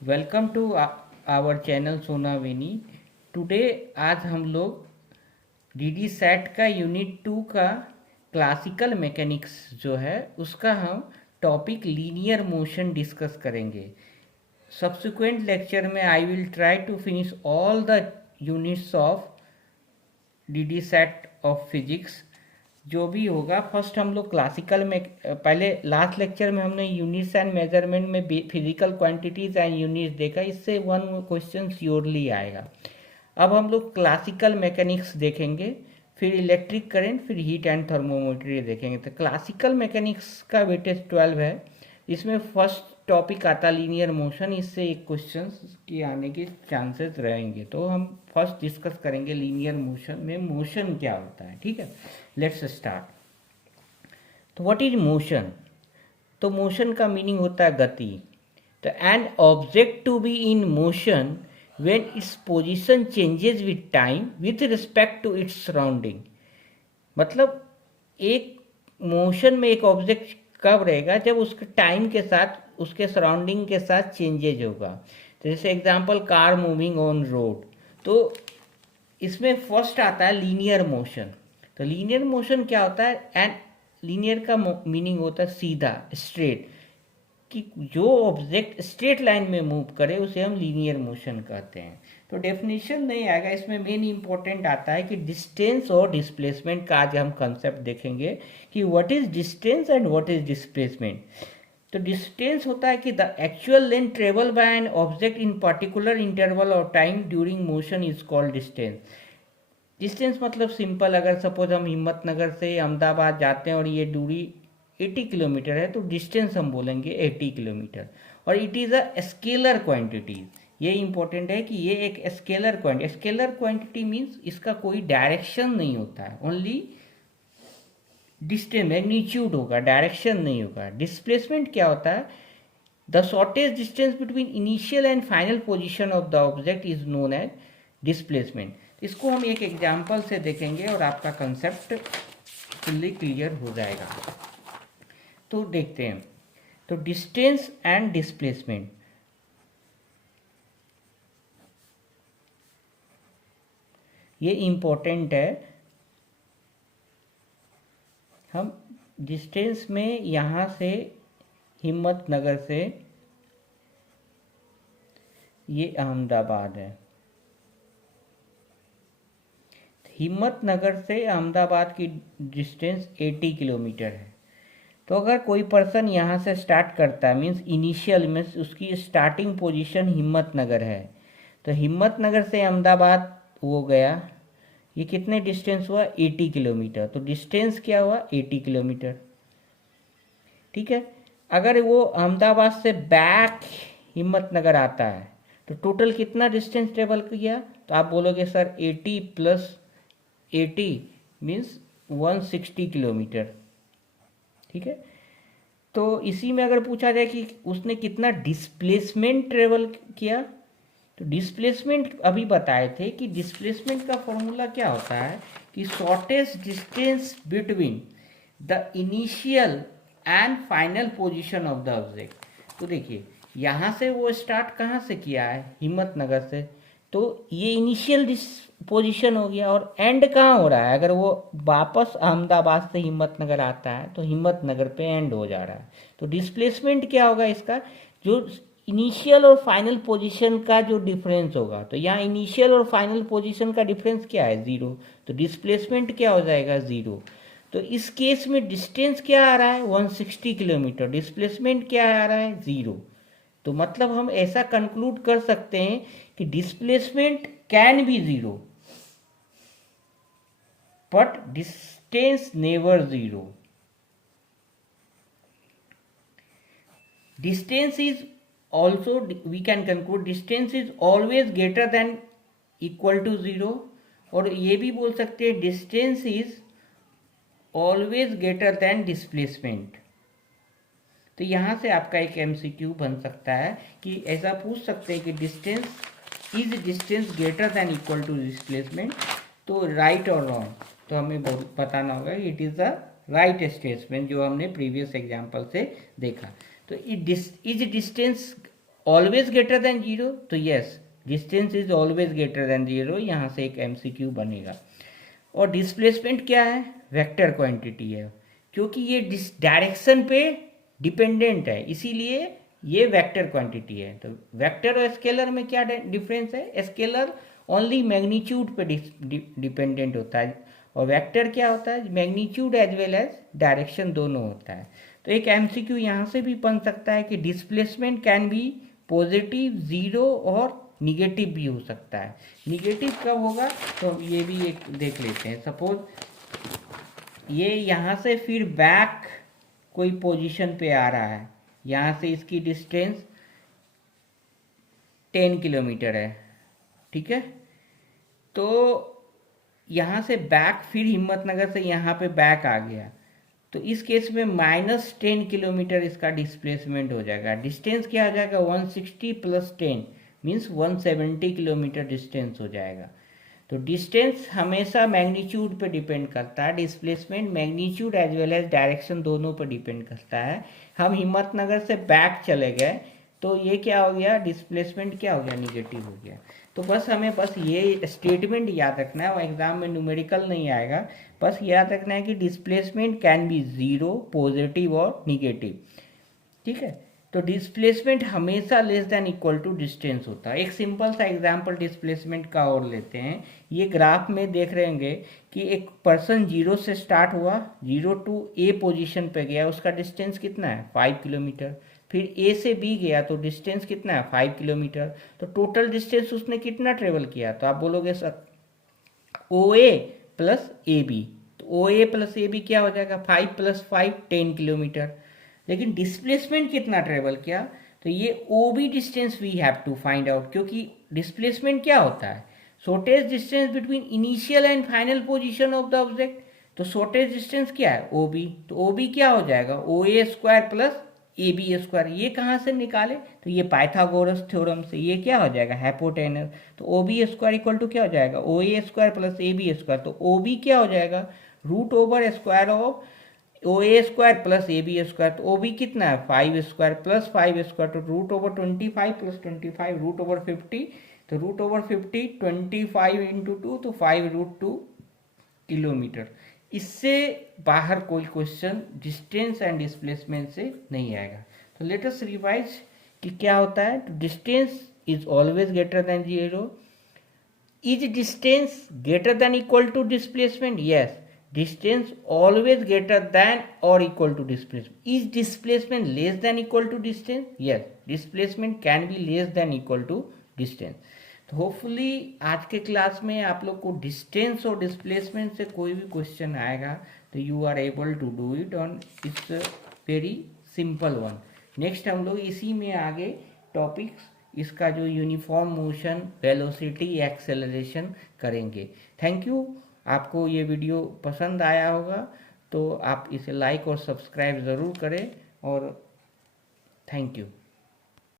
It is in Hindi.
Welcome to our channel Sonaveni. Today आज हम लोग डीडी सेट का यूनिट 2 का क्लासिकल मैकेनिक्स जो है उसका हम टॉपिक लीनियर मोशन डिस्कस करेंगे। सब्सिक्वेंट लेक्चर में I will try to finish all the units of DD set of physics. जो भी होगा फर्स्ट हम लोग क्लासिकल में पहले लास्ट लेक्चर में हमने यूनिट्स एंड मेजरमेंट में फिजिकल क्वांटिटीज एंड यूनिट्स देखा, इससे वन क्वेश्चन श्योरली आएगा। अब हम लोग क्लासिकल मैकेनिक्स देखेंगे, फिर इलेक्ट्रिक करंट, फिर हीट एंड थर्मोमीटर देखेंगे। तो क्लासिकल मैकेनिक्स का वेटेज 12 है। इसमें फर्स्ट टॉपिक आता लीनियर मोशन, इससे एक क्वेश्चन की आने के चांसेस रहेंगे। तो हम फर्स्ट डिस्कस करेंगे लीनियर मोशन में मोशन क्या होता है। ठीक है, लेट्स स्टार्ट। तो व्हाट इज मोशन? तो मोशन का मीनिंग होता है गति। तो an object to be in motion when its position changes with time with respect to its surrounding. मतलब एक मोशन में एक ऑब्जेक्ट कब रहेगा? जब उसके टाइम के साथ उसके सराउंडिंग के साथ चेंजेज होगा। तो जैसे example car moving on road, तो इसमें फर्स्ट आता है लीनियर मोशन। तो लीनियर मोशन क्या होता है? एंड लीनियर का मीनिंग होता है सीधा, स्ट्रेट, कि जो ऑब्जेक्ट स्ट्रेट लाइन में मूव करे उसे हम लीनियर मोशन कहते हैं। तो डेफिनेशन नहीं आएगा, इसमें मेन इंपॉर्टेंट आता है कि डिस्टेंस और डिस्प्लेसमेंट का आज हम कंसेप्ट देखेंगे कि what is distance and what is displacement. तो डिस्टेंस होता है कि the actual length travel by an object in particular interval of time during motion is called distance. Distance मतलब सिंपल, अगर सपोज हम हिम्मतनगर से अहमदाबाद जाते हैं और ये दूरी 80 किलोमीटर है, तो डिस्टेंस हम बोलेंगे 80 किलोमीटर। और it is a scalar quantity. ये इंपॉर्टेंट है कि ये एक scalar quantity. Scalar quantity means इसका कोई डायरेक्शन नहीं होता है, ओनली डिस्टेंस मैग्नीट्यूड होगा, डायरेक्शन नहीं होगा। डिस्प्लेसमेंट क्या होता है? The shortest distance between initial and final position of the object is known as displacement. इसको हम एक एग्जाम्पल से देखेंगे और आपका कंसेप्ट फुल्ली क्लियर हो जाएगा। तो देखते हैं। तो डिस्टेंस एंड डिस्प्लेसमेंट, ये इंपॉर्टेंट है। हम डिस्टेंस में यहाँ से हिम्मतनगर से ये अहमदाबाद है, हिम्मतनगर से अहमदाबाद की डिस्टेंस 80 किलोमीटर है। तो अगर कोई पर्सन यहाँ से स्टार्ट करता है, मीन्स इनिशियल मीन्स उसकी स्टार्टिंग पोजीशन हिम्मतनगर है, तो हिम्मतनगर से अहमदाबाद वो गया, ये कितने डिस्टेंस हुआ? 80 किलोमीटर। तो डिस्टेंस क्या हुआ? 80 किलोमीटर। ठीक है, अगर वो अहमदाबाद से बैक हिम्मतनगर आता है तो टोटल कितना डिस्टेंस ट्रेवल किया? तो आप बोलोगे सर 80 प्लस 80 मीन्स 160 किलोमीटर। ठीक है, तो इसी में अगर पूछा जाए कि उसने कितना डिस्प्लेसमेंट ट्रेवल किया, तो डिस्प्लेसमेंट अभी बताए थे कि डिस्प्लेसमेंट का फॉर्मूला क्या होता है कि shortest distance between the initial and final position of the object. तो देखिए यहाँ से वो स्टार्ट कहाँ से किया है? हिम्मतनगर से, तो ये इनिशियल पोजीशन हो गया। और एंड कहाँ हो रहा है? अगर वो वापस अहमदाबाद से हिम्मतनगर आता है तो हिम्मतनगर पे एंड हो जा रहा है। तो डिस्प्लेसमेंट क्या होगा इसका? जो इनिशियल और फाइनल पोजीशन का जो डिफरेंस होगा। तो यहाँ इनिशियल और फाइनल पोजीशन का डिफरेंस क्या है? 0। तो डिस्प्लेसमेंट क्या हो जाएगा? 0। तो इस केस में डिस्टेंस क्या आ रहा है? 160 किलोमीटर। डिस्प्लेसमेंट क्या आ रहा है? 0। तो मतलब हम ऐसा कंक्लूड कर सकते हैं कि displacement can B 0 but distance never 0। Distance is also, we can conclude distance is always greater than equal to 0। और ये भी बोल सकते हैं distance is always greater than displacement। तो यहाँ से आपका एक MCQ बन सकता है कि ऐसा पूछ सकते हैं कि distance greater than equal to displacement. तो राइट और रॉन्ग, तो हमें बताना होगा it is the right statement जो हमने प्रीवियस एग्जाम्पल से देखा। तो is distance always greater than zero, तो yes distance is always greater than zero, यहाँ से एक एमसीक्यू बनेगा। और डिस्प्लेसमेंट क्या है, वेक्टर क्वांटिटी है, क्योंकि ये डायरेक्शन पे डिपेंडेंट है इसीलिए ये वेक्टर क्वांटिटी है। तो वेक्टर और स्केलर में क्या डिफरेंस है, स्केलर ओनली मैग्नीट्यूड पे डिपेंडेंट होता है और वेक्टर क्या होता है, magnitude as well as direction दोनों होता है। तो एक एमसीक्यू यहाँ से भी बन सकता है कि displacement can B positive, zero और निगेटिव भी हो सकता है। निगेटिव कब होगा, तो ये भी एक देख लेते हैं। सपोज ये यहाँ से फिर बैक कोई पोजीशन पे आ रहा है, यहाँ से इसकी डिस्टेंस 10 किलोमीटर है, ठीक है। तो यहाँ से बैक फिर हिम्मतनगर से यहाँ पे बैक आ गया, तो इस केस में -10 किलोमीटर इसका डिस्प्लेसमेंट हो जाएगा। डिस्टेंस क्या आ जाएगा, 160 + 10 मीन्स 170 किलोमीटर डिस्टेंस हो जाएगा। तो डिस्टेंस हमेशा मैग्नीट्यूड पे डिपेंड करता है, displacement magnitude as well as direction दोनों पे डिपेंड करता है। हम हिम्मतनगर से बैक चले गए तो ये क्या हो गया, डिस्प्लेसमेंट क्या हो गया, निगेटिव हो गया। तो बस हमें बस ये स्टेटमेंट याद रखना है, और एग्जाम में न्यूमेरिकल नहीं आएगा, बस याद रखना है कि displacement can be zero, positive और निगेटिव, ठीक है। तो डिस्प्लेसमेंट हमेशा less than equal to distance होता है। एक सिंपल सा एग्जांपल डिस्प्लेसमेंट का और लेते हैं। ये ग्राफ में देख रहे होंगे कि एक पर्सन जीरो से स्टार्ट हुआ, जीरो टू ए पोजीशन पे गया, उसका डिस्टेंस कितना है, 5 किलोमीटर। फिर ए से बी गया तो डिस्टेंस कितना है, 5 किलोमीटर। तो टोटल डिस्टेंस उसने कितना ट्रेवल किया, तो आप बोलोगे sir O A plus A B, तो O A plus A B क्या हो जाएगा, 5 + 5 10 किलोमीटर। लेकिन डिस्प्लेसमेंट कितना ट्रेवल किया, तो ये O B distance we have to find out, क्योंकि डिस्प्लेसमेंट क्या होता है, shortest distance between initial and final position of the object. तो शॉर्टेज डिस्टेंस क्या है, ओ बी, तो ओ बी क्या हो जाएगा, O A square plus A B square. ये कहाँ से निकाले, तो ये पाइथागोरस थ्योरम से, ये क्या हो जाएगा, हाइपोटेनस। तो O B square equal to क्या हो जाएगा, O A square plus A B square. तो ओ बी क्या हो जाएगा, √square of O A square plus A B square. तो ओ बी कितना है, 5 स्क्वायर प्लस 5 स्क्वायर, तो √25 + 25 √50। तो √50 25 × 2 तो 5√2 किलोमीटर। इससे बाहर कोई क्वेश्चन डिस्टेंस एंड डिस्प्लेसमेंट से नहीं आएगा। तो लेट अस रिवाइज कि क्या होता है। तो distance is always greater than zero. Is distance greater than equal to displacement, yes. Distance always greater than or equal to displacement. Is displacement less than equal to distance? Yes, displacement can be less than equal to distance. तो होपफुली आज के क्लास में आप लोग को डिस्टेंस और डिस्प्लेसमेंट से कोई भी क्वेश्चन आएगा तो you are able to do it on its very simple one. Next हम लोग इसी में आगे टॉपिक्स इसका जो यूनिफॉर्म मोशन, वेलोसिटी, एक्सेलरेशन करेंगे। Thank you. आपको ये वीडियो पसंद आया होगा तो आप इसे लाइक और सब्सक्राइब ज़रूर करें, और थैंक यू।